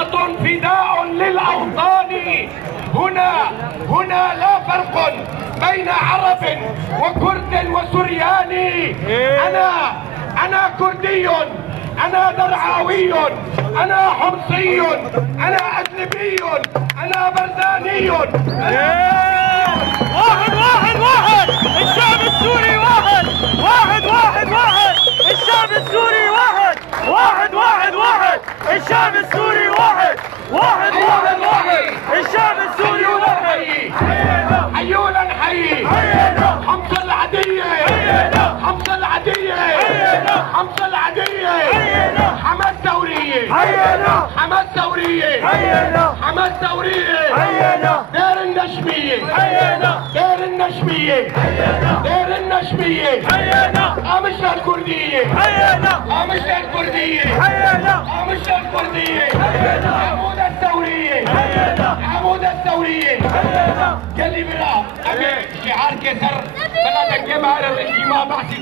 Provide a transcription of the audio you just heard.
وطن فداء للأوطان. هنا لا فرق بين عرب وكرد وسرياني. أنا كردي، أنا درعاوي، أنا حمصي، أنا أدلبي، أنا برداني. واحد واحد واحد الشعب السوري، واحد واحد واحد واحد الشعب السوري، واحد واحد واحد واحد الشعب السوري، واحد واحد واحد واحد الشعب السوري، واحد. حيونا نحيي حمص العدية، حمص العدية، حمص العدية، حماس ثورية، حماس ثورية، حماس ثورية، دير النشمية، دير النشمية، دير النشمية، قامشنا الكردية، قامشنا الكردية، قامشنا الكردية، عمود الثورية، عمود الثورية. قال لي برا شعار كسر بلدك جمال الانتماء.